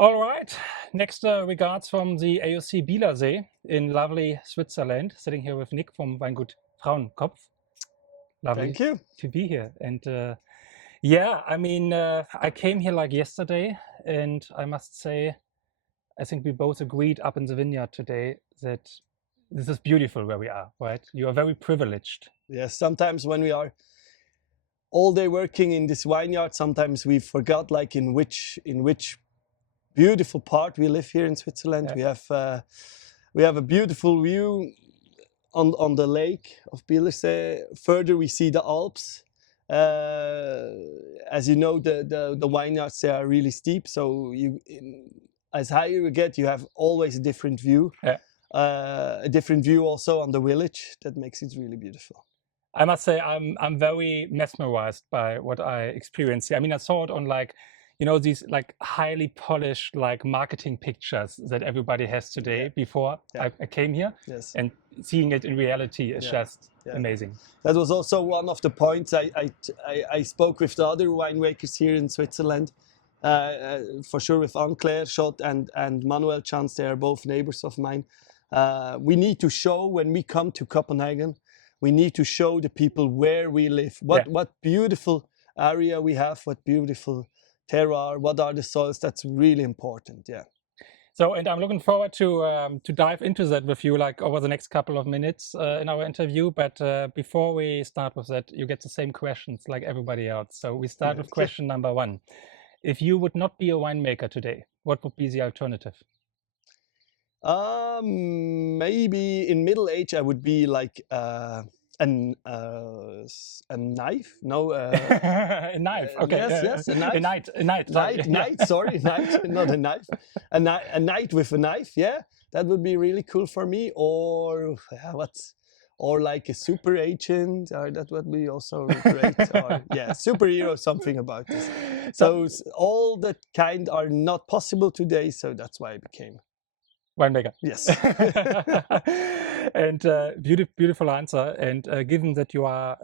All right. Next regards from the AOC Bielersee in lovely Switzerland. Sitting here with Nick from Weingut Frauenkopf. Lovely Thank you. to be here. And yeah, I mean, I came here like yesterday, and I must say, I think we both agreed up in the vineyard today that this is beautiful where we are, right? You are very privileged. Yes, sometimes when we are all day working in this vineyard, sometimes we forgot like in which beautiful part we live here in Switzerland. Yeah. We have a beautiful view on the lake of Bielersee. Further we see the Alps. As you know, the vineyards, they are really steep, so as higher you get, you have always a different view. Yeah. A different view also on the village. That makes it really beautiful. I must say I'm very mesmerized by what I experience here. I mean, I saw it on like, you know, these like highly polished like marketing pictures that everybody has today. Yeah. Before Yeah. I came here, Yes. and seeing it in reality is just amazing. That was also one of the points I spoke with the other winemakers here in Switzerland. For sure with Anne-Claire Schott and Manuel Chance, they are both neighbors of mine. We need to show when we come to Copenhagen, we need to show the people where we live, what beautiful area we have, what beautiful terroir, what are the soils. That's really important. Yeah. So, and I'm looking forward to dive into that with you like over the next couple of minutes in our interview. But before we start with that, you get the same questions like everybody else. So we start with question number one. If you would not be a winemaker today, what would be the alternative? Maybe in middle age I would be like a knife. No, a knife. Okay. Yes, a knife. A knight. Sorry, knight, not a knife. A knight with a knife. Yeah, that would be really cool for me. Or or like a super agent. That would be also great. Or superhero. Something about this. So all that kind are not possible today. So that's why I became winemaker. Yes. And beautiful answer. And given that you are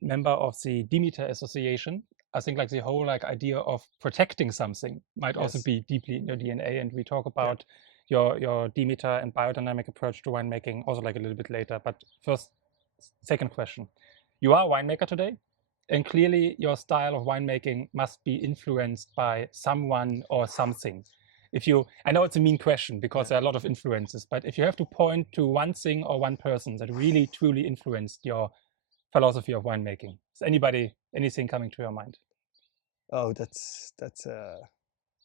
member of the Demeter Association, I think like the whole like idea of protecting something might also be deeply in your DNA. And we talk about your Demeter and biodynamic approach to winemaking also like a little bit later. But first, second question. You are a winemaker today, and clearly your style of winemaking must be influenced by someone or something. I know it's a mean question because there are a lot of influences, but if you have to point to one thing or one person that really truly influenced your philosophy of winemaking, is anything coming to your mind? Oh, that's a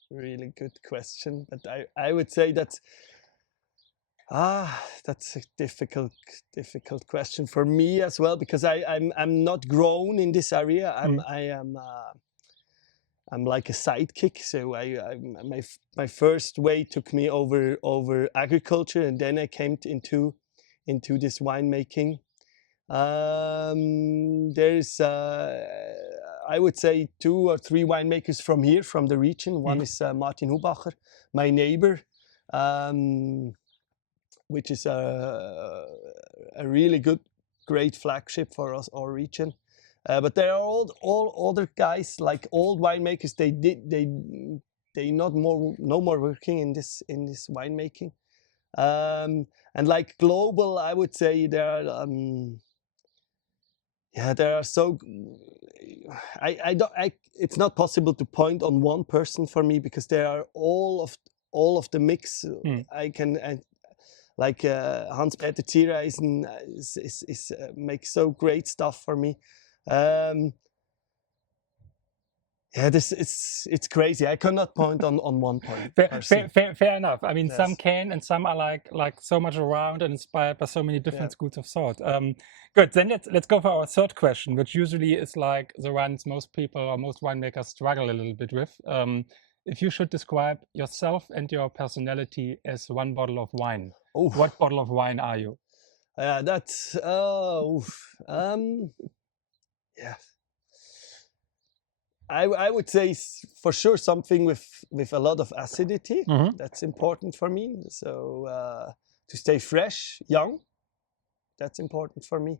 really good question, but I would say that's a difficult question for me as well, because I'm not grown in this area. I'm like a sidekick, so my first way took me over agriculture, and then I came into this winemaking. There's I would say 2 or 3 winemakers from here, from the region. One is Martin Hubacher, my neighbor, which is a really great flagship for us, our region. But there are all other guys, like old winemakers. They no more working in this winemaking. And like global, I would say there are so. It's not possible to point on one person for me, because there are all of the mix. Like Hans-Peter Ziereisen makes so great stuff for me. It's crazy. I cannot point on one point. Fair enough. I mean, some can, and some are like so much around and inspired by so many different schools of thought. Good. Then let's go for our third question, which usually is like the ones most people or most winemakers struggle a little bit with. If you should describe yourself and your personality as one bottle of wine, what bottle of wine are you? That's I would say for sure something with a lot of acidity. That's important for me. So to stay fresh, young, that's important for me.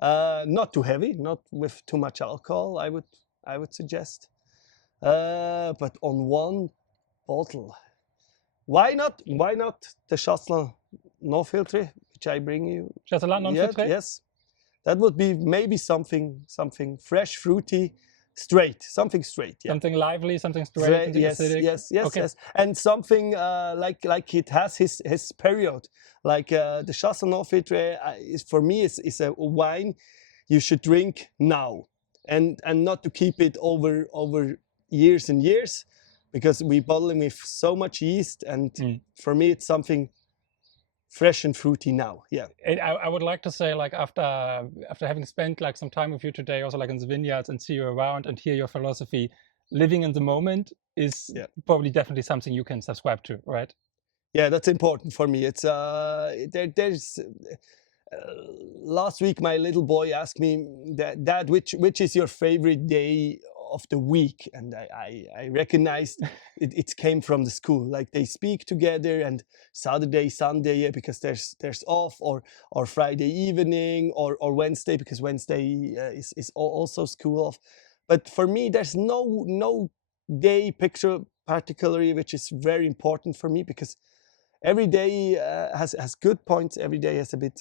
Not too heavy, not with too much alcohol, I would suggest. But on one bottle, Why not? Why not the Chasselas no filtré, which I bring you? Chasselas non-filtré? Yes, that would be maybe something fresh, fruity, straight, something straight. Yeah. Something lively, something straight, something acidic. Yes, and something like it has his period. Like the Chasselas no filtré is for me is a wine you should drink now, and not to keep it over years and years, because we bottle them with so much yeast, and for me it's something fresh and fruity now. Yeah. And I would like to say, like, after having spent like some time with you today, also like in the vineyards, and see you around and hear your philosophy, living in the moment is probably definitely something you can subscribe to, right? Yeah, that's important for me. It's there's last week my little boy asked me, Dad, which is your favorite day of the week? And I recognized it came from the school. Like they speak together, and Saturday, Sunday, because there's off, or Friday evening, or Wednesday, because Wednesday is also school off. But for me, there's no day picture particularly, which is very important for me, because every day has good points. Every day has a bit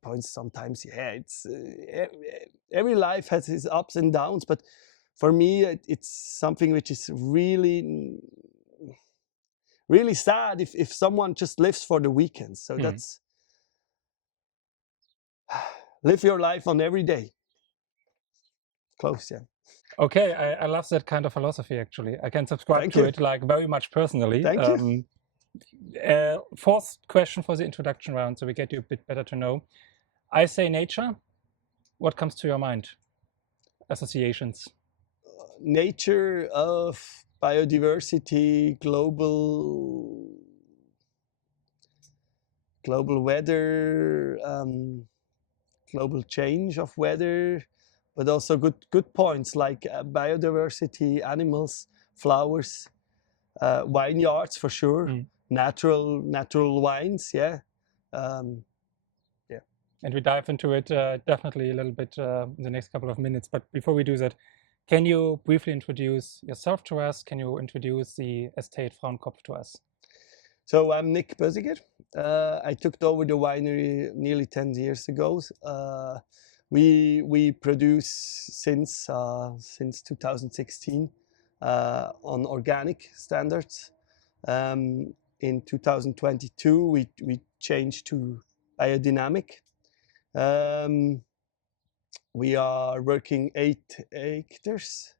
points sometimes. Yeah, it's every life has its ups and downs, but for me it's something which is really sad if someone just lives for the weekends. So that's live your life on every day. Close, yeah. Okay, I love that kind of philosophy. Actually, I can subscribe to it like very much personally. Thank you. Fourth question for the introduction round, so we get you a bit better to know. I say nature. What comes to your mind? Associations. Nature of biodiversity, global weather, global change of weather, but also good points like biodiversity, animals, flowers, vineyards for sure, natural wines, yeah. And we dive into it definitely a little bit in the next couple of minutes. But before we do that, can you briefly introduce yourself to us? Can you introduce the estate Frauenkopf to us? So I'm Nick Bösiger. I took over the winery nearly 10 years ago. We produce since 2016 on organic standards. In 2022, we changed to biodynamic. We are working 8 hectares,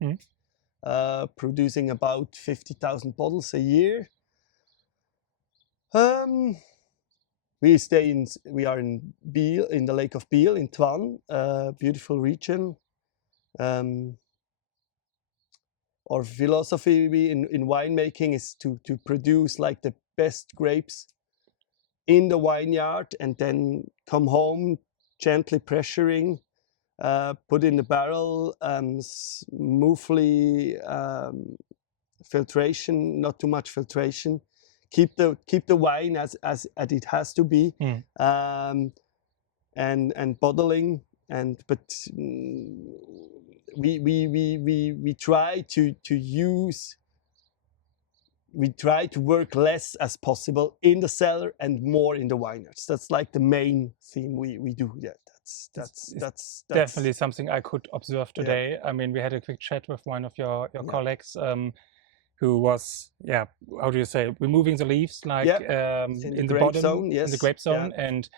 producing about 50,000 bottles a year. We are in Biel, in the lake of Biel, in Twann, beautiful region. Our philosophy in winemaking is to produce like the best grapes in the vineyard, and then come home gently pressuring, put in the barrel, smoothly filtration, not too much filtration. Keep the wine as it has to be, and bottling, but we try to use. We try to work less as possible in the cellar and more in the vineyards. That's like the main theme we do. Yeah, that's definitely something I could observe today. Yeah. I mean, we had a quick chat with one of your colleagues. Who was, how do you say, removing the leaves, like in the bottom zone, in the grape zone, and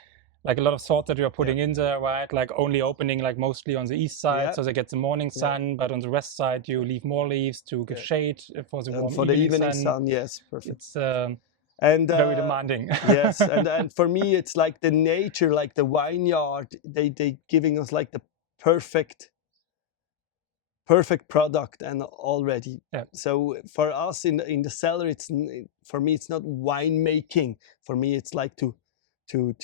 like a lot of thought that you're putting in there, right? Like only opening like mostly on the east side, so they get the morning sun, but on the west side you leave more leaves to give shade for the warm evening sun. Yes, perfect. It's very demanding. Yes, and for me it's like the nature, like the vineyard, they giving us like the perfect product and already. So for us in the cellar, for me it's not winemaking. For me it's like to how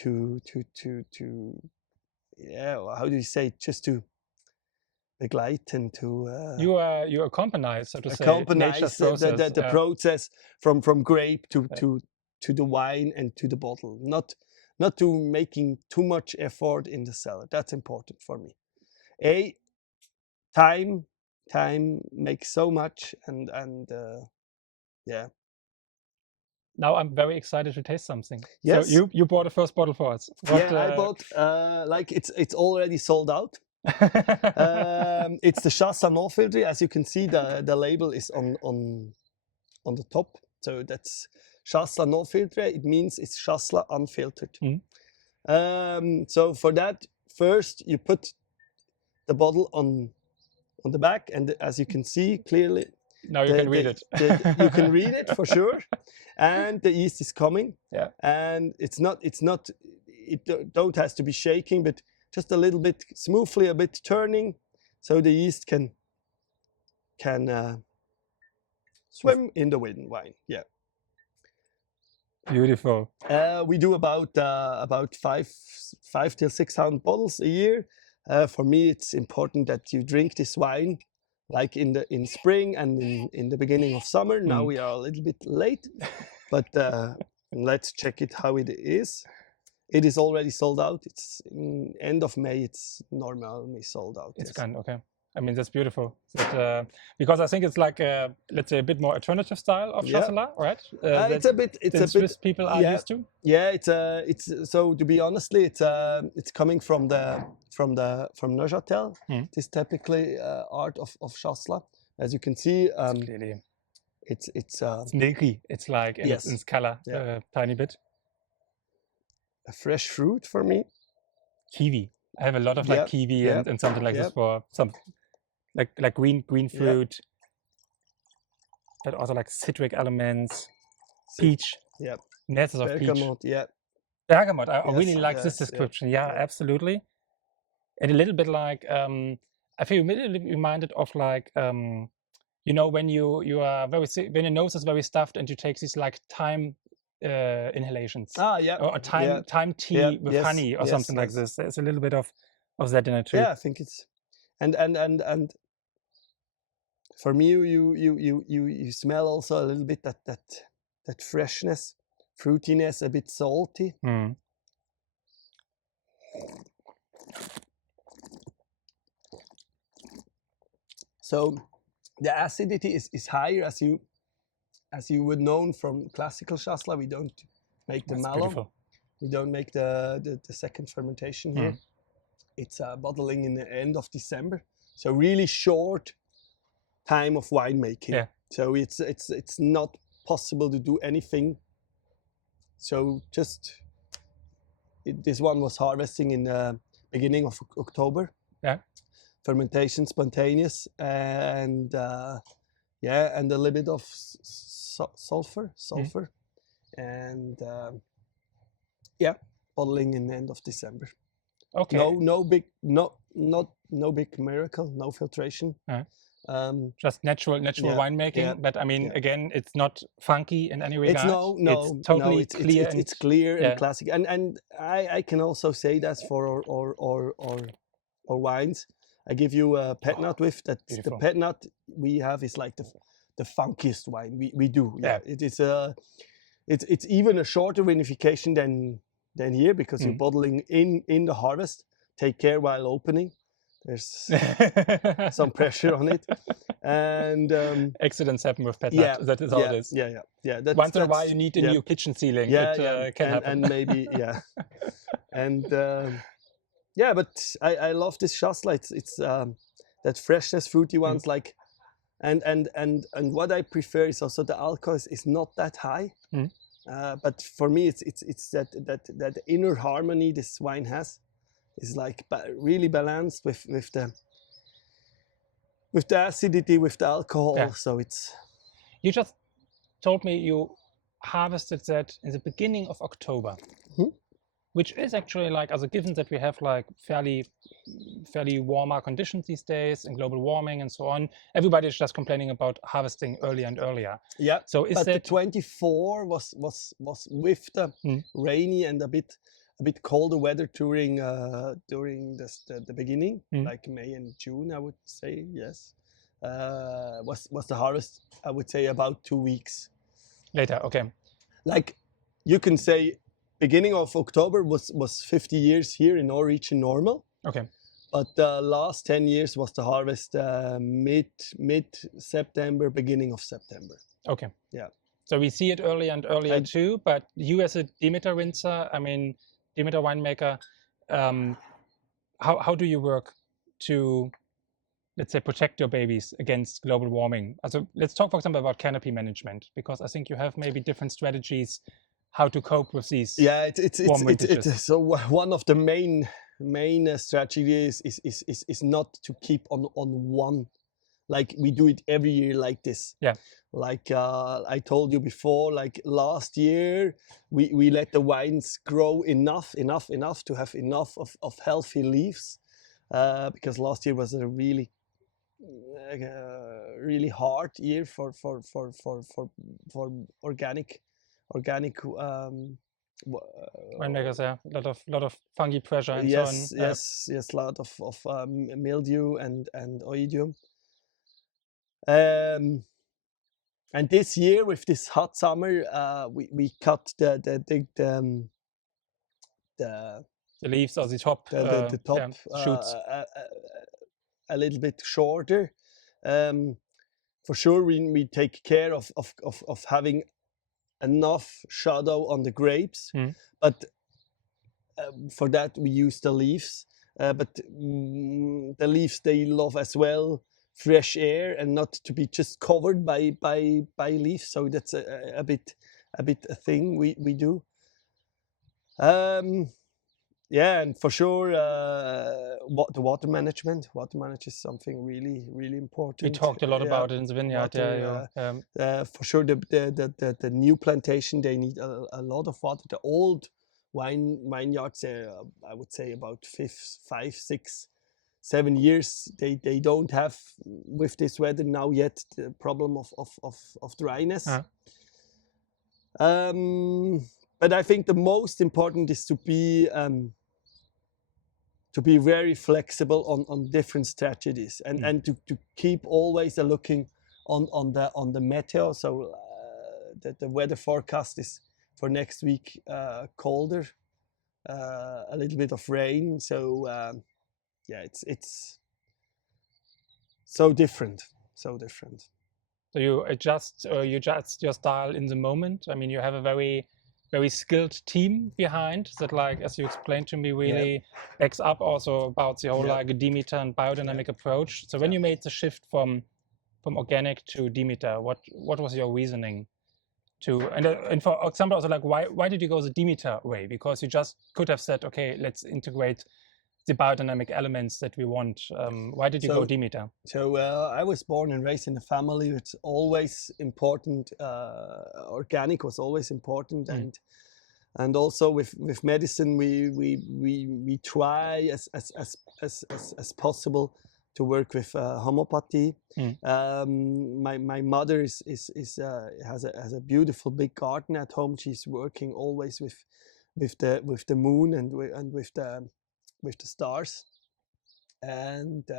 do you say, just to begleiten, and to you accompany, so to say, nature's process. The process from grape to the wine and to the bottle. Not to making too much effort in the cellar. That's important for me. Time makes so much, and Now I'm very excited to taste something. Yes. So you bought the first bottle for us. Yeah, I bought like it's already sold out. It's the Chasselas non-filtré. As you can see, the label is on the top. So that's Chasselas non-filtré. It means it's Chasselas unfiltered. So for that, first you put the bottle on the back, and as you can see clearly, now you can read it. You can read it for sure, and the yeast is coming. Yeah, and it don't has to be shaking, but just a little bit smoothly, a bit turning, so the yeast can swim in the wine. Yeah. Beautiful. We do about 500 till 600 bottles a year. For me, it's important that you drink this wine like in spring and in the beginning of summer. Now we are a little bit late, but let's check it how it is. It is already sold out. It's in end of May. It's normally sold out. It's kind of, okay. I mean, that's beautiful. But, because I think it's like let's say a bit more alternative style of Chasselas, right? It's a bit. Swiss people are used to. Yeah, it's so to be honestly, it's coming from Neuchâtel. This typically art of Chasselas. As you can see, it's milky. It's like in its color, tiny bit. A fresh fruit for me. Kiwi. I have a lot of like kiwi and something like this for some like green fruit, but also like citric elements, peach, masses of bergamot, peach. Bergamot. I really like this description. Yeah, absolutely. And a little bit like I feel immediately reminded of like you know, when you are when your nose is very stuffed and you take these like thyme inhalations. Or thyme tea with honey or something like this. There's a little bit of that in it too. Yeah, I think it's and for me you smell also a little bit that freshness, fruitiness, a bit salty. So the acidity is higher, as you would know from classical Chasselas. We don't make the mallow. Beautiful. We don't make the second fermentation here. It's bottling in the end of December, so really short time of winemaking. Yeah. So it's not possible to do anything. So just this one was harvesting in the beginning of October. Yeah. Fermentation spontaneous, and and a little bit of sulfur, and bottling in the end of December. Okay. No big miracle, no filtration. Just natural winemaking, but I mean, again, it's not funky in any regard. It's totally clear. It's clear and classic, and I can also say that for our wines. I give you a pet nut with that. Beautiful. The pet nut we have is like the funkiest wine we do. It is it's even a shorter vinification than here, because you're bottling in the harvest. Take care while opening. There's some pressure on it, and accidents happen with pet nut. That is how it is. Yeah. Once in a while, you need a new kitchen ceiling. It can happen. And maybe and but I love this Chasselas. It's that freshness, fruity ones, like, and what I prefer is also the alcohol is not that high. But for me, it's that inner harmony this wine has. Is like really balanced with the acidity, with the alcohol. So it's. You just told me you harvested that in the beginning of October, which is actually like, also given that we have like fairly warmer conditions these days and global warming and so on, everybody is just complaining about harvesting earlier and earlier. Yeah. So is but that the 24 was with the rainy and a bit colder weather during the beginning, like May and June, I would say. Yes, was the harvest, I would say, about 2 weeks later. Okay, like you can say beginning of October was 50 years here in our region normal. Okay, but the last 10 years was the harvest mid September, beginning of September. Okay. Yeah. So we see it earlier and earlier too, but you as a Demeter rinser, I mean, Demeter winemaker, how do you work to, let's say, protect your babies against global warming? So let's talk, for example, about canopy management, because I think you have maybe different strategies how to cope with these warm vintages. So one of the main strategies is not to keep on one, like we do it every year like this. Yeah. Like I told you before, like last year, we let the wines grow enough to have enough of healthy leaves, because last year was a really hard year for organic winemakers. Yeah, a lot of fungi pressure and so on. Yes, a lot of mildew and oidium. And this year, with this hot summer, we cut the leaves or the top shoots a little bit shorter. For sure, we take care of having enough shadow on the grapes, but for that we use the leaves. But the leaves, they love as well fresh air and not to be just covered by leaves. So that's a bit a thing we do. Yeah, and for sure, the water management is something really important. We talked a lot about it in the vineyard. For sure, the new plantation, they need a lot of water. The old vineyards, I would say about 5, 6, 7 years, they don't have, with this weather now yet, the problem of dryness. But I think the most important is to be very flexible on different strategies, and to keep always looking on the meteo. So the weather forecast is for next week colder, a little bit of rain. So yeah, it's so different. So you adjust your style in the moment. I mean, you have a very skilled team behind that, like, as you explained to me, really backs up also about the whole like Demeter and biodynamic approach. So when you made the shift from organic to Demeter, what was your reasoning to, and for example, also like why did you go the Demeter way? Because you just could have said, okay, let's integrate the biodynamic elements that we want. Why did you go Demeter? So I was born and raised in a family. It's always important. Organic was always important, and also with medicine, we try as possible to work with homeopathy. My mother has a beautiful big garden at home. She's working always with the moon and with the stars, and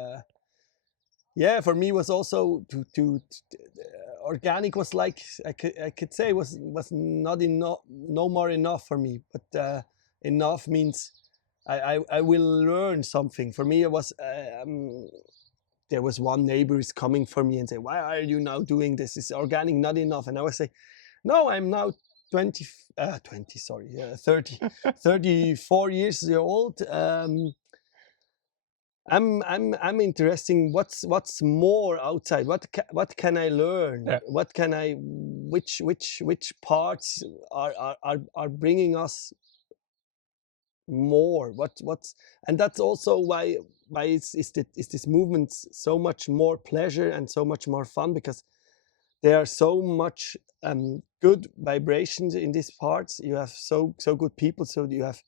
yeah, for me was also to organic was like I could say was not enough, no more enough for me, but enough means I will learn something. For me, it was there was one neighbor is coming for me and say, why are you now doing this? Is organic not enough? And I would say, no, I'm now 34 years old. I'm interesting. What's more outside? What can I learn? Yeah. What can I? Which parts are bringing us more? What's and that's also why is this movement so much more pleasure and so much more fun, because there are so much good vibrations in these parts. You have so good people, so you have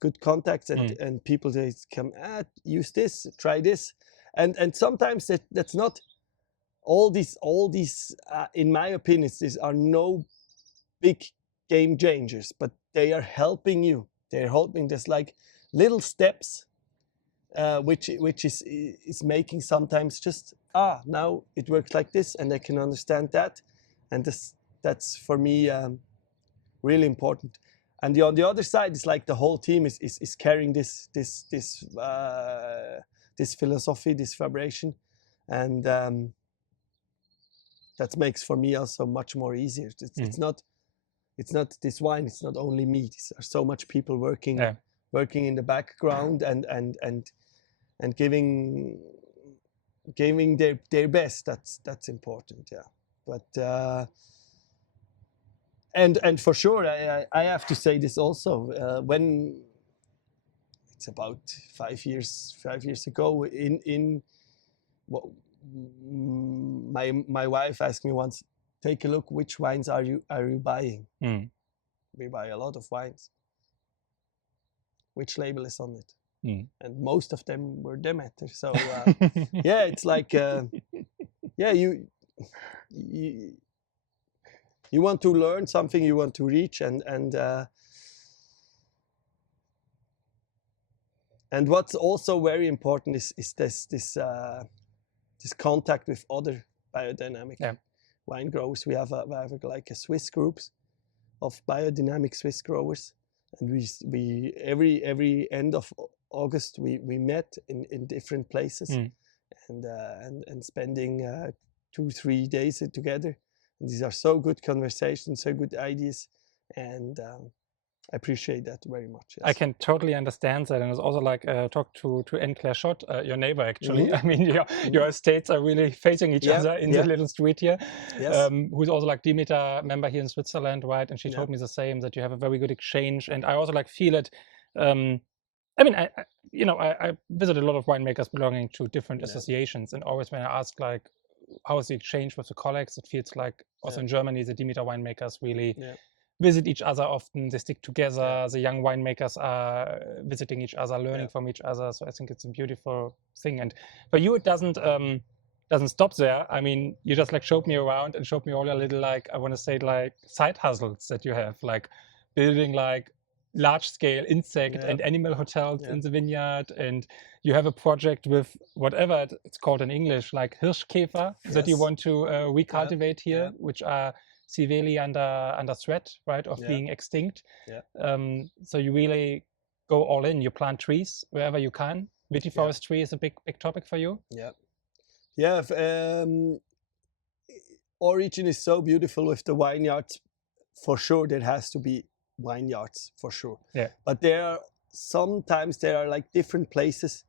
good contacts, and people, they come, use this, try this, and sometimes that's not all these in my opinion, these are no big game changers, but they are helping you. They're helping. There's like little steps which is making sometimes just now it works like this, and I can understand that, and that's for me really important. And on the other side, it's like the whole team is carrying this philosophy, this vibration, and that makes for me also much more easier. It's not this wine. It's not only me. There's so much people working in the background and giving their best. That's important. Yeah, but. And for sure, I have to say this also. When it's about 5 years ago, my wife asked me once, take a look, which wines are you buying? We buy a lot of wines. Which label is on it? And most of them were Demeter. So yeah, it's like yeah, you want to learn something, you want to reach, and what's also very important is this contact with other biodynamic wine growers. We have like a Swiss groups of biodynamic Swiss growers, and we every end of August we met in different places and spending 2-3 days together. And these are so good conversations, so good ideas, and I appreciate that very much. Yes. I can totally understand that, and it's also like talk to Claire Schott, your neighbor actually. I mean, your estates are really facing each other in the little street here. Yes. Who's also like Demeter member here in Switzerland, right? And she told me the same, that you have a very good exchange, and I also like feel it. I mean, I visit a lot of winemakers belonging to different associations, and always when I ask like, how is the exchange with the colleagues, it feels like also in Germany the Demeter winemakers really visit each other often. They stick together. The young winemakers are visiting each other, learning from each other. So I think it's a beautiful thing. And for you, it doesn't stop there. I mean, you just like showed me around and showed me all your little, like, I want to say like side hustles that you have, like building like large-scale insect and animal hotels in the vineyard, and you have a project with whatever it's called in English, like Hirschkäfer, that you want to recultivate here, which are severely under threat, right, of being extinct. So you really go all in. You plant trees wherever you can. Vitiforestry is a big topic for you. Origin is so beautiful with the vineyards. For sure, there has to be vineyards, for sure. But sometimes there are like different places.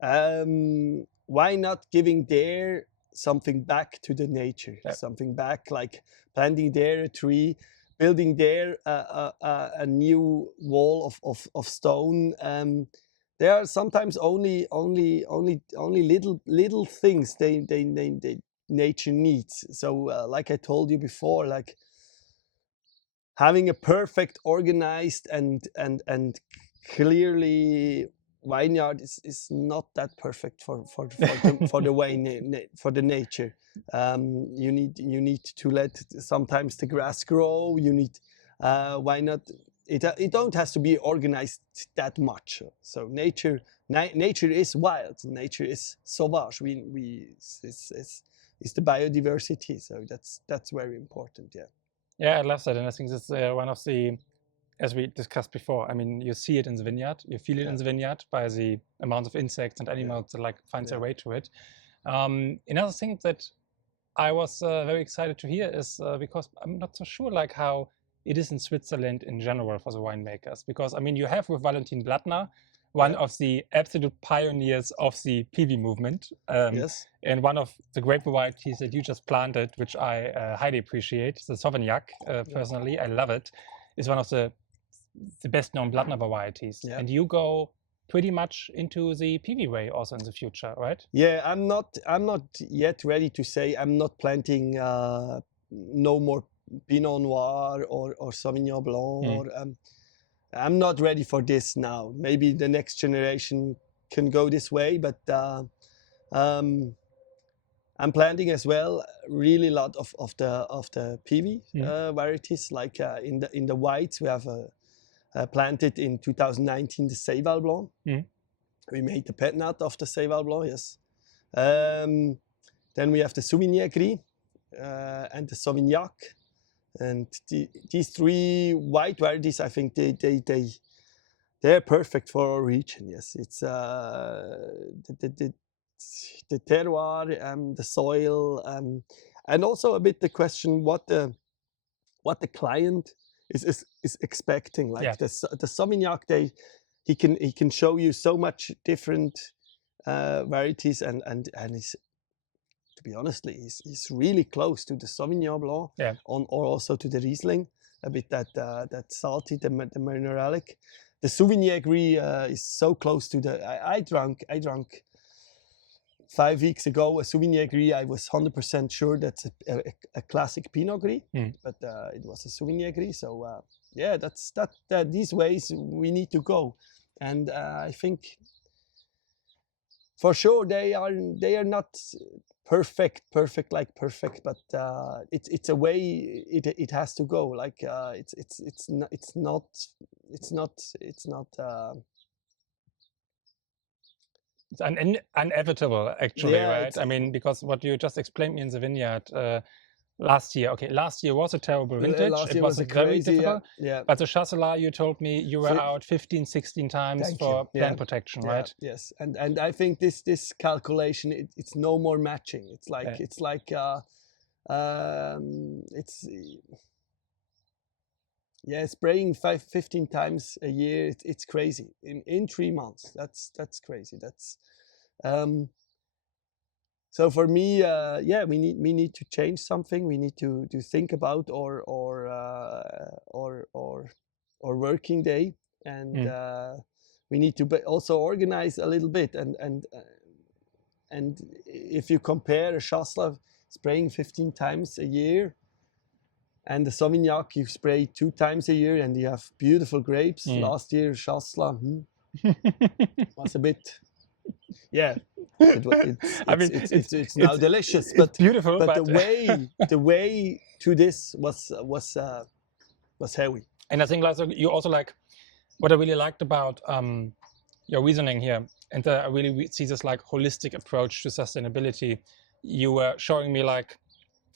Why not giving there something back to the nature? Something back, like planting there a tree, building there a new wall of stone. There are sometimes only little things they nature needs. So like I told you before, like having a perfect, organized and clearly vineyard is not that perfect for the nature. You need to let sometimes the grass grow. You need why not? It don't has to be organized that much. So nature is wild. Nature is sauvage. It's the biodiversity. So that's very important. Yeah, I love that, and I think that's one of the, as we discussed before, I mean, you see it in the vineyard, you feel it in the vineyard by the amount of insects and animals that like find their way to it. Another thing that I was very excited to hear is because I'm not so sure like how it is in Switzerland in general for the winemakers, because I mean, you have with Valentin Blattner, one of the absolute pioneers of the PIWI movement, and one of the great varieties that you just planted, which I highly appreciate, the Sauvignac, personally, I love it, is one of the best known Blattner varieties. And you go pretty much into the PIWI way also in the future, right? Yeah, I'm not yet ready to say I'm not planting no more Pinot Noir or Sauvignon Blanc or I'm not ready for this now. Maybe the next generation can go this way, but I'm planting as well really a lot of the PIWI varieties. Like in the whites, we have planted in 2019 the Seyval Blanc. We made the pet nut of the Seyval Blanc. Yes. Then we have the Souvignier Gris and the Sauvignac. And these three white varieties, I think they're perfect for our region. Yes, it's the terroir, the soil. and also a bit the question what the client is expecting. Like the Sauvignac, he can show you so much different varieties, and he's, to be honest, he's really close to the Sauvignon Blanc, or also to the Riesling, a bit that salty, the mineralic. The Souvignier Gris is so close to the. I drank 5 weeks ago a Souvignier Gris. I was 100% sure that's a classic Pinot Gris, but it was a Souvignier Gris. So yeah, that's these ways we need to go, and I think for sure they are not perfect, but it's a way it has to go. Like it's not it's inevitable, actually, right? I mean, because what you just explained me in the vineyard last year was a terrible vintage. Last year was very crazy, difficult. Yeah. But the Chasselas, you told me you were out 15, 16 times for plant protection, right? Yes, and I think this calculation, it's no more matching. It's like spraying 15 times a year. It's crazy in 3 months. That's crazy. That's so for me, we need to change something. We need to think about our working day, and we need to also organize a little bit. And if you compare a Chasselas spraying 15 times a year, and the Sauvignac you spray 2 times a year, and you have beautiful grapes. Last year Chasselas was a bit. Yeah, it's now delicious, but it's beautiful. But the way to this was heavy. And I think you also like what I really liked about your reasoning here, and I really see this like holistic approach to sustainability. You were showing me like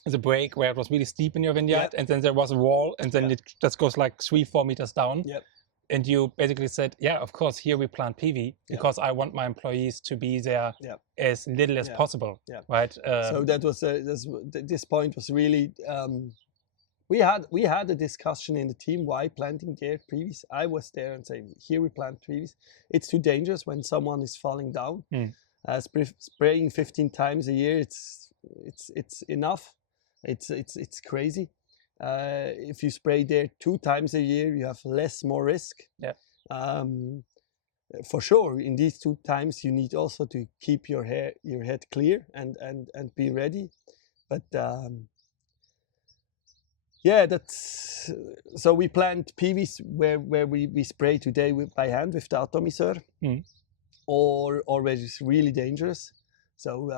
the break where it was really steep in your vineyard, and then there was a wall, and then it just goes like 3-4 meters down. Yep. And you basically said, yeah, of course, here we plant PIWI because I want my employees to be there as little as possible, right? So that was this point was really we had a discussion in the team why planting there PIWIs. I was there and saying, here we plant PIWIs. It's too dangerous when someone is falling down. Spraying 15 times a year, it's enough. It's crazy. If you spray there 2 times a year, you have more risk. For sure, in these 2 times, you need also to keep your head clear and be ready. But that's so we plant PIWIs where we spray today by hand with the atomiseur, or where it's really dangerous. So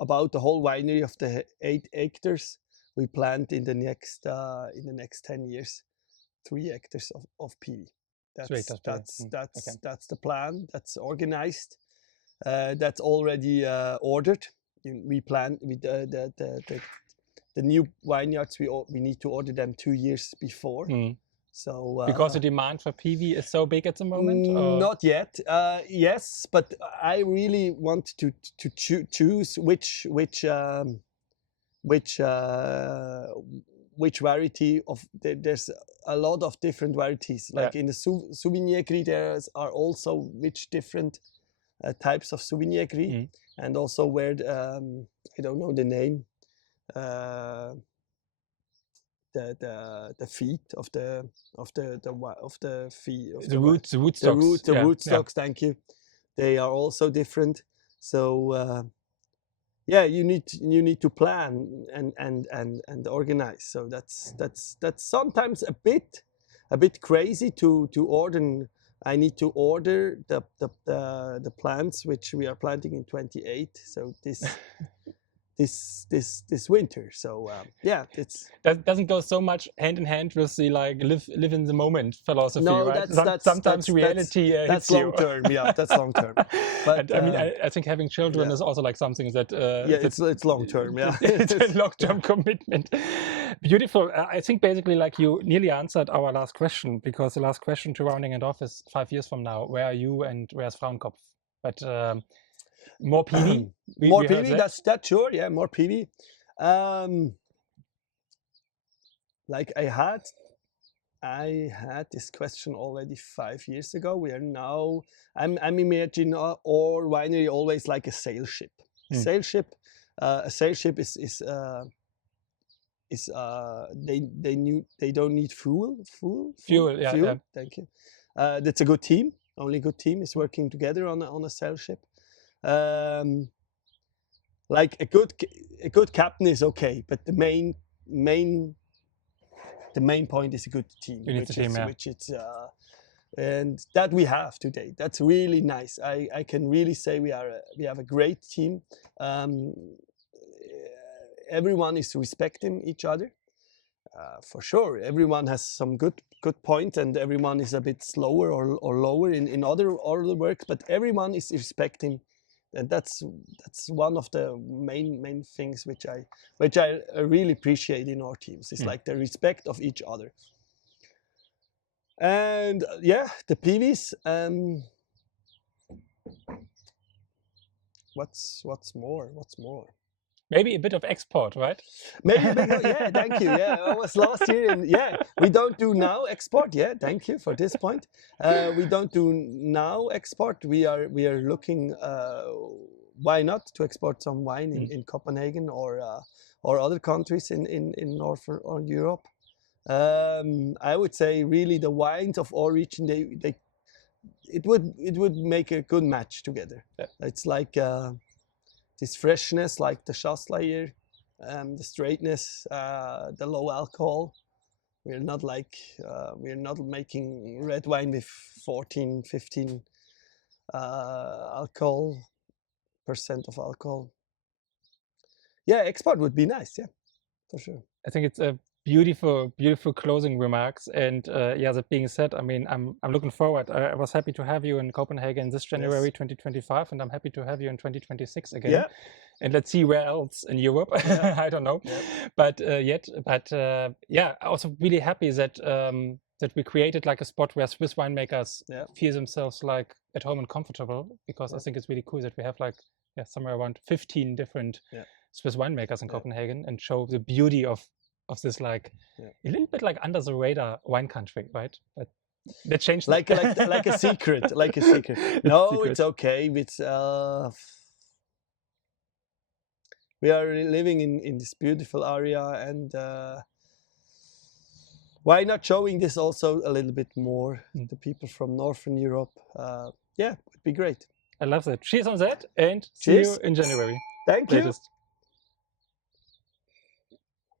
about the whole winery of the 8 hectares. We plant in the next 10 years 3 hectares of PIWI. That's the plan. That's organized. That's already ordered. We plan with the new vineyards. We need to order them 2 years before. So because the demand for PIWI is so big at the moment. Not yet. Yes, but I really want to choose which variety of there's a lot of different varieties. Like in the Souvignier Gris, there are also which different types of Souvignier Gris, and also where I don't know the name. The feet of the rootstocks. Thank you. They are also different. So you need to plan and organize. So that's sometimes a bit crazy to order. I need to order the plants which we are planting in 28. So this winter. So it's that doesn't go so much hand in hand with the like live in the moment philosophy. No, right? Sometimes reality that's long term. Yeah, that's long term. But I mean, I think having children is also like something that it's long term. Yeah, it's a long term commitment. Beautiful. I think basically like you nearly answered our last question, because the last question to rounding it off is 5 years from now. Where are you and where's Frauenkopf? But more PV. More we heard PV, that's sure. Yeah, more PV. Like I had this question already 5 years ago. We are now. I'm imagining our winery always like a sail ship. A sail ship is they don't need fuel. Yeah. Thank you. That's a good team. Only good team is working together on a sail ship. Like a good captain is okay, but the main point is a good team, which it's and that we have today. That's really nice. I can really say we have a great team. Everyone is respecting each other. For sure, everyone has some good points, and everyone is a bit slower or lower in other works, but everyone is respecting. And that's one of the main things which I really appreciate in our teams. It's like the respect of each other. And yeah, the PIWIs. What's more? Maybe a bit of export, right? Maybe a bit. Yeah, thank you. Yeah, I was last year, and yeah, we don't do now export. Yeah, thank you for this point. We don't do now export. We are looking. Why not to export some wine in Copenhagen or other countries in North or Europe? I would say really the wines of our region, it would make a good match together. Yeah. It's like this freshness, like the Chasselas here, the straightness, the low alcohol. We're not making red wine with 14, 15 % of alcohol. Yeah, export would be nice. Yeah, for sure. I think it's a beautiful closing remarks. And yeah, that being said, I mean, I'm looking forward. I was happy to have you in Copenhagen this January 2025, and I'm happy to have you in 2026 again. Yeah. And let's see where else in Europe. Yeah. I don't know, but yeah, also really happy that that we created like a spot where Swiss winemakers feel themselves like at home and comfortable, because I think it's really cool that we have like somewhere around 15 different Swiss winemakers in Copenhagen, and show the beauty of this like a little bit like under the radar wine country, right? But that changed like a secret, like a secret. No, it's okay. It's we are living in this beautiful area, and why not showing this also a little bit more to people from Northern Europe? Yeah, it'd be great. I love that. Cheers on that, and see you in January. Thank you.